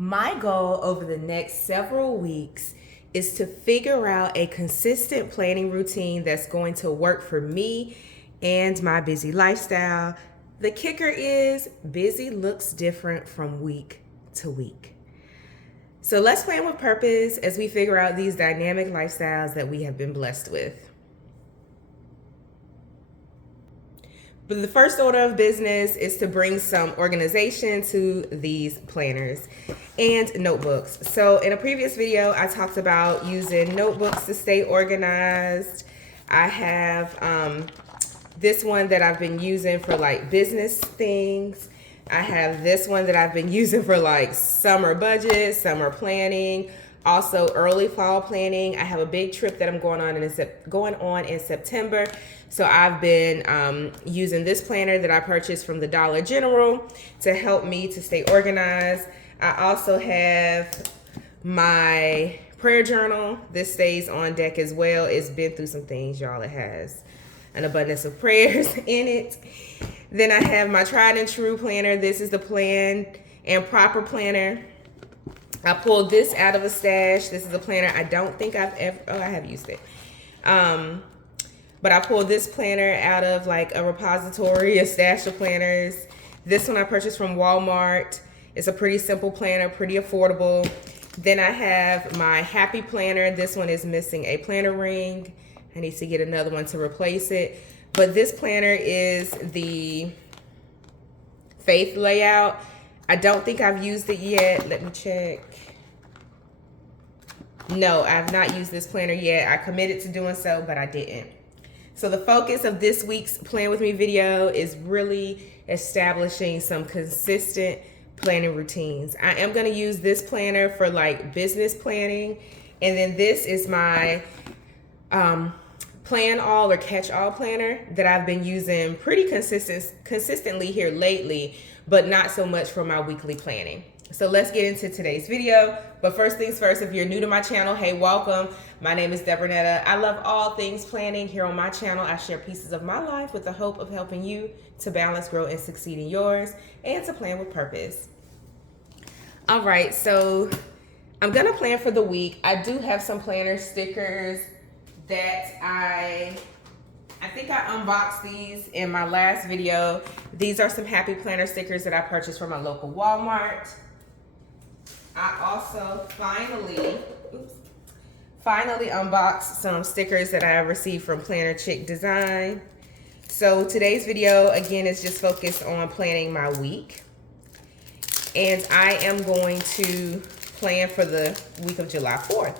My goal over the next several weeks is to figure out a consistent planning routine that's going to work for me and my busy lifestyle. The kicker is busy looks different from week to week. So let's plan with purpose as we figure out these dynamic lifestyles that we have been blessed with. But the first order of business is to bring some organization to these planners and notebooks. So in a previous video, I talked about using notebooks to stay organized. I have this one that I've been using for like business things. I have this one that I've been using for like summer budget, summer planning, also early fall planning. I have a big trip that I'm going on in September. So I've been using this planner that I purchased from the Dollar General to help me to stay organized. I also have my prayer journal. This stays on deck as well. It's been through some things, y'all. It has an abundance of prayers in it. Then I have my tried and true planner. This is the Plan and Proper planner. I pulled this out of a stash. This is a planner I don't think I've ever, I have used it. But I pulled this planner out of like a repository, a stash of planners. This one I purchased from Walmart. It's a pretty simple planner, pretty affordable. Then I have my Happy planner. This one is missing a planner ring. I need to get another one to replace it. But this planner is the Faith layout. I don't think I've used it yet. Let me check. No, I've not used this planner yet. I committed to doing so, but I didn't. So the focus of this week's Plan With Me video is really establishing some consistent planning routines. I am going to use this planner for like business planning. And then this is my Plan All or Catch All planner that I've been using pretty consistently here lately, but not so much for my weekly planning. So let's get into today's video. But first things first, if you're new to my channel, hey, welcome. My name is Debronetta. I love all things planning. Here on my channel, I share pieces of my life with the hope of helping you to balance, grow, and succeed in yours and to plan with purpose. All right, so I'm gonna plan for the week. I do have some planner stickers that I think I unboxed these in my last video. These are some Happy Planner stickers that I purchased from my local Walmart. I also finally unboxed some stickers that I received from Planner Chick Design. So today's video, again, is just focused on planning my week. And I am going to plan for the week of July 4th,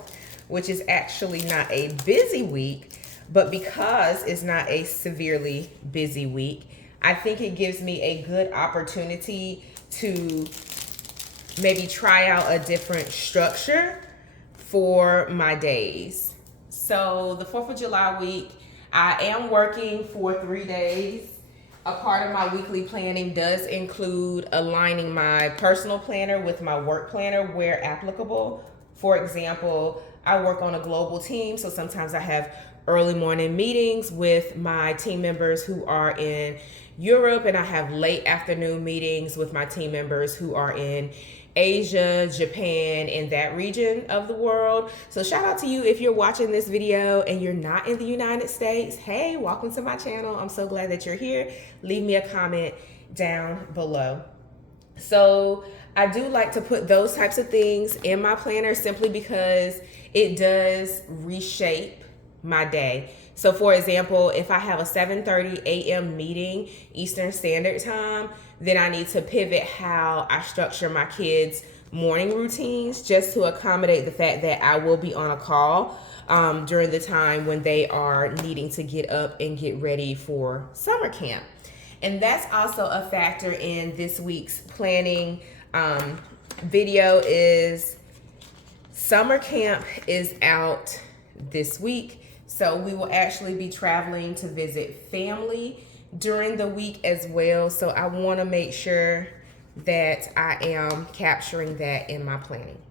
which is actually not a busy week, but because it's not a severely busy week, I think it gives me a good opportunity to maybe try out a different structure for my days. So the 4th of July week, I am working for 3 days. A part of my weekly planning does include aligning my personal planner with my work planner where applicable. For example, I work on a global team, so sometimes I have early morning meetings with my team members who are in Europe, and I have late afternoon meetings with my team members who are in Asia, Japan, and that region of the world. So shout out to you if you're watching this video and you're not in the United States. Hey, welcome to my channel. I'm so glad that you're here. Leave me a comment down below. So I do like to put those types of things in my planner simply because it does reshape my day. So for example, if I have a 7:30 a.m. meeting Eastern Standard Time, then I need to pivot how I structure my kids' morning routines just to accommodate the fact that I will be on a call during the time when they are needing to get up and get ready for summer camp. And that's also a factor in this week's planning video is summer camp is out this week. So we will actually be traveling to visit family during the week as well. So I want to make sure that I am capturing that in my planning.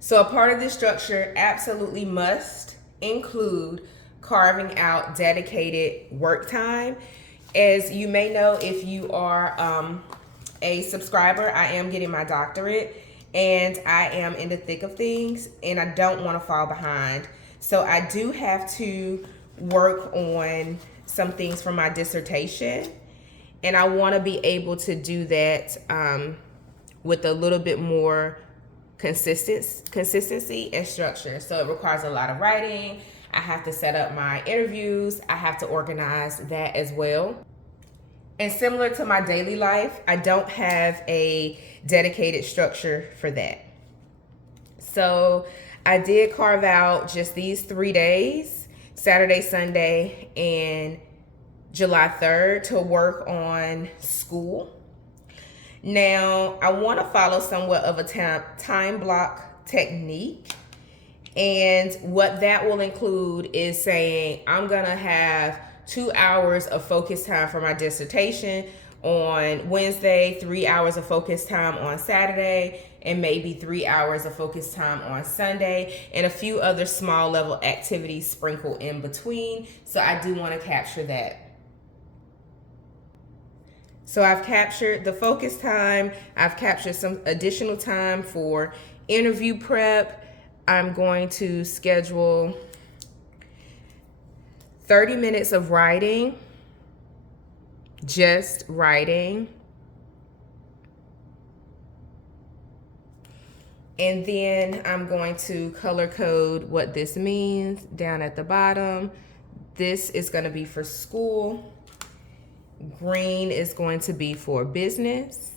So a part of this structure absolutely must include carving out dedicated work time. As you may know, if you are a subscriber. I am getting my doctorate and I am in the thick of things and I don't want to fall behind. So I do have to work on some things for my dissertation, and I want to be able to do that with a little bit more consistency and structure. So it requires a lot of writing. I have to set up my interviews. I have to organize that as well. And similar to my daily life, I don't have a dedicated structure for that. So I did carve out just these 3 days, Saturday, Sunday, and July 3rd, to work on school. Now, I want to follow somewhat of a time block technique. And what that will include is saying I'm going to have 2 hours of focus time for my dissertation on Wednesday, 3 hours of focus time on Saturday, and maybe 3 hours of focus time on Sunday, and a few other small level activities sprinkled in between. So I do want to capture that. So I've captured the focus time. I've captured some additional time for interview prep. I'm going to schedule 30 minutes of writing, just writing. And then I'm going to color code what this means down at the bottom. This is going to be for school. Green is going to be for business.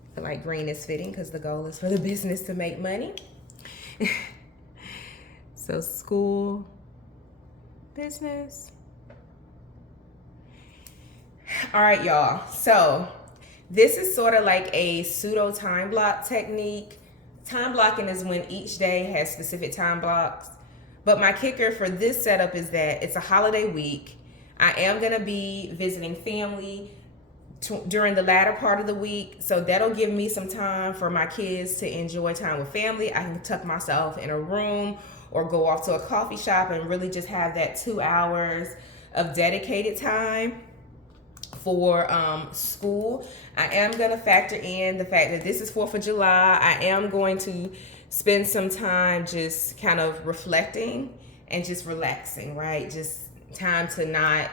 I feel like green is fitting because the goal is for the business to make money. So school, business. All right, y'all. So this is sort of like a pseudo time block technique. Time blocking is when each day has specific time blocks. But my kicker for this setup is that it's a holiday week. I am going to be visiting family during the latter part of the week. So that'll give me some time for my kids to enjoy time with family. I can tuck myself in a room or go off to a coffee shop and really just have that 2 hours of dedicated time for school. I am going to factor in the fact that this is 4th of July. I am going to spend some time just kind of reflecting and just relaxing, right? Just time to not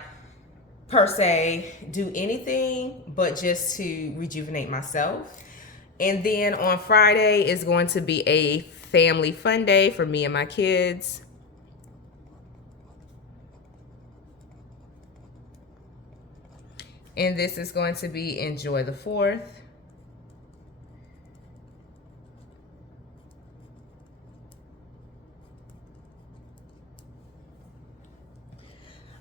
per se do anything, but just to rejuvenate myself. And then on Friday is going to be a family fun day for me and my kids. And this is going to be Enjoy the 4th.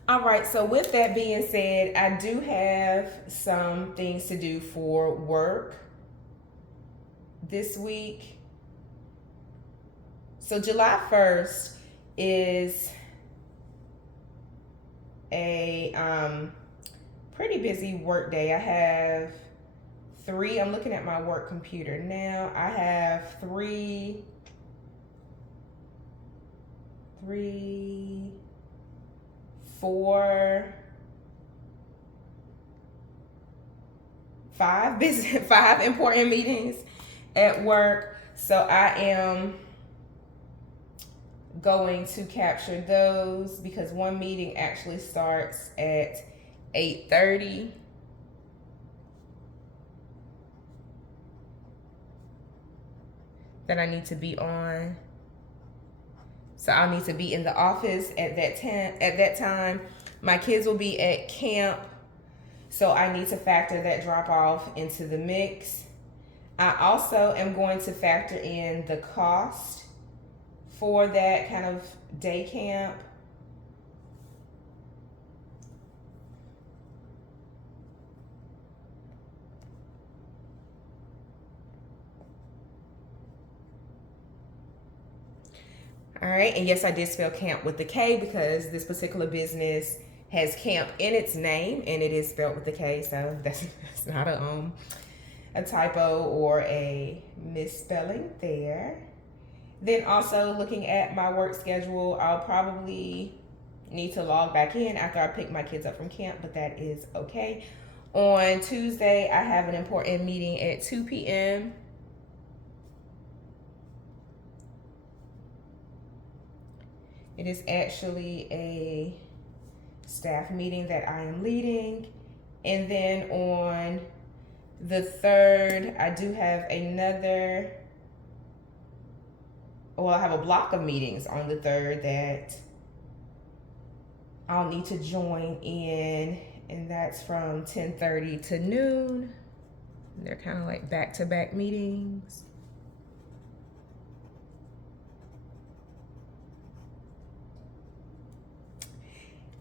All right, so with that being said, I do have some things to do for work this week. So July 1st is a pretty busy work day. I have 3, I'm looking at my work computer now. I have 5 important meetings at work. So I am going to capture those because one meeting actually starts at 8:30. That I need to be on. So I'll need to be in the office at that time. My kids will be at camp, so I need to factor that drop off into the mix. I also am going to factor in the cost for that kind of day camp. All right, and yes, I did spell camp with the K because this particular business has camp in its name and it is spelled with the K, so that's not a typo or a misspelling there. Then also looking at my work schedule, I'll probably need to log back in after I pick my kids up from camp, but that is okay. On Tuesday, I have an important meeting at 2 p.m. It is actually a staff meeting that I am leading. And then on the 3rd, I do have another, well, I have a block of meetings on the 3rd that I'll need to join in, and that's from 10:30 to noon. And they're kind of like back-to-back meetings.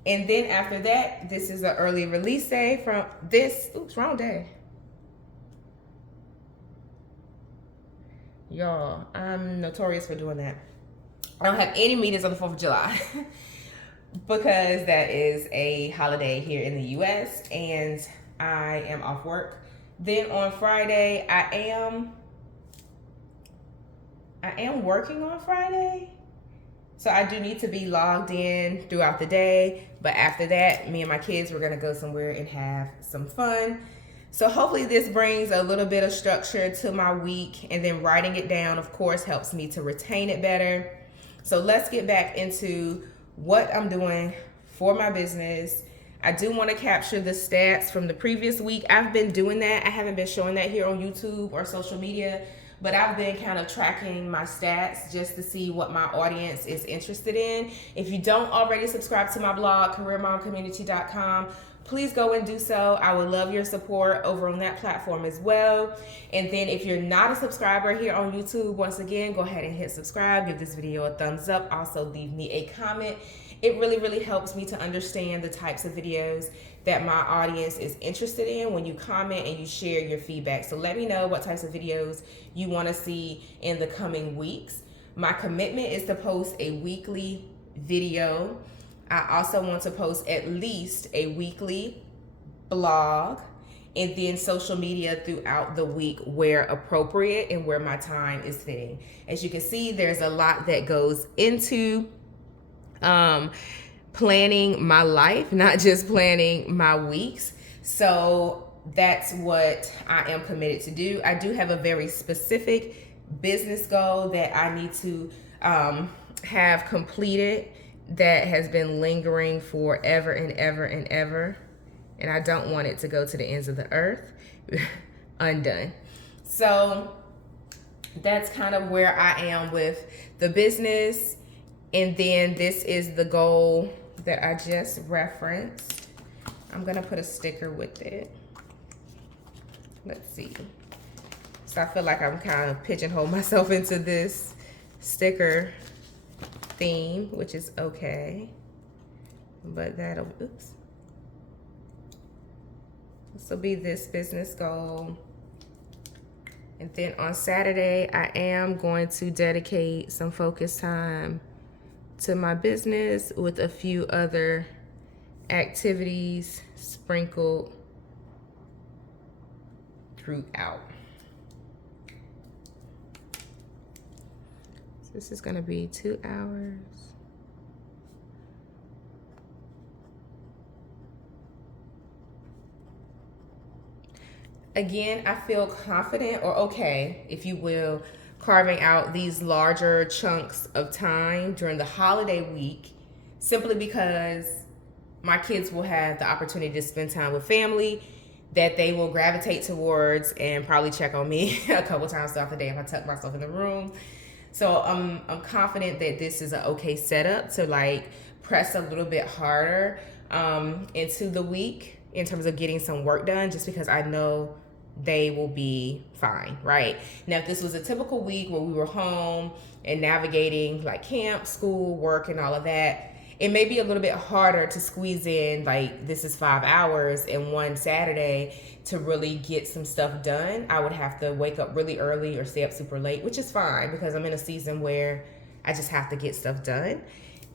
And then after that, this is an early release day from this, oops, wrong day. Y'all, I'm notorious for doing that. I don't have any meetings on the 4th of July because that is a holiday here in the US and I am off work. Then on Friday, I am working on Friday. So I do need to be logged in throughout the day. But after that, me and my kids, we're gonna go somewhere and have some fun. So hopefully this brings a little bit of structure to my week, and then writing it down, of course, helps me to retain it better. So let's get back into what I'm doing for my business. I do want to capture the stats from the previous week. I've been doing that. I haven't been showing that here on YouTube or social media, but I've been kind of tracking my stats just to see what my audience is interested in. If you don't already subscribe to my blog, careermomcommunity.com, please go and do so. I would love your support over on that platform as well. And then if you're not a subscriber here on YouTube, once again, go ahead and hit subscribe, give this video a thumbs up, also leave me a comment. It really, really helps me to understand the types of videos that my audience is interested in when you comment and you share your feedback. So let me know what types of videos you want to see in the coming weeks. My commitment is to post a weekly video. I also want to post at least a weekly blog and then social media throughout the week where appropriate and where my time is fitting. As you can see, there's a lot that goes into planning my life, not just planning my weeks. So that's what I am committed to do. I do have a very specific business goal that I need to have completed that has been lingering forever and ever and ever. And I don't want it to go to the ends of the earth undone. So that's kind of where I am with the business. And then this is the goal that I just referenced. I'm gonna put a sticker with it. Let's see. So I feel like I'm kind of pigeonholing myself into this sticker theme, which is okay. But that'll, oops. This will be this business goal. And then on Saturday, I am going to dedicate some focus time to my business with a few other activities sprinkled throughout. So this is gonna be 2 hours. Again, I feel confident, or okay, if you will, carving out these larger chunks of time during the holiday week, simply because my kids will have the opportunity to spend time with family that they will gravitate towards and probably check on me a couple times throughout the day if I tuck myself in the room. So I'm confident that this is an okay setup to like press a little bit harder into the week in terms of getting some work done, just because I know they will be fine, right? Now, if this was a typical week where we were home and navigating like camp, school, work, and all of that, it may be a little bit harder to squeeze in, like this is 5 hours in one Saturday to really get some stuff done. I would have to wake up really early or stay up super late, which is fine because I'm in a season where I just have to get stuff done.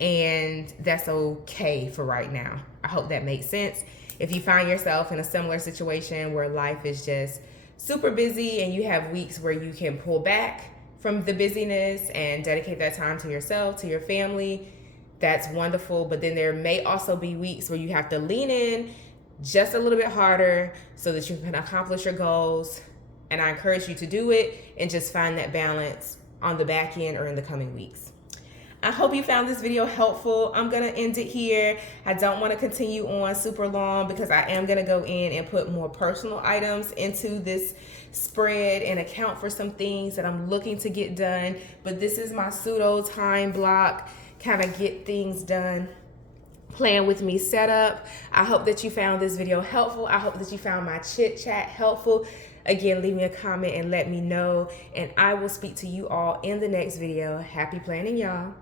And that's okay for right now. I hope that makes sense. If you find yourself in a similar situation where life is just super busy and you have weeks where you can pull back from the busyness and dedicate that time to yourself, to your family, that's wonderful. But then there may also be weeks where you have to lean in just a little bit harder so that you can accomplish your goals. And I encourage you to do it and just find that balance on the back end or in the coming weeks. I hope you found this video helpful. I'm gonna end it here. I don't want to continue on super long because I am gonna go in and put more personal items into this spread and account for some things that I'm looking to get done. But this is my pseudo time block, kind of get things done, plan with me setup. I hope that you found this video helpful. I hope that you found my chit chat helpful. Again, leave me a comment and let me know, and I will speak to you all in the next video. Happy planning, y'all.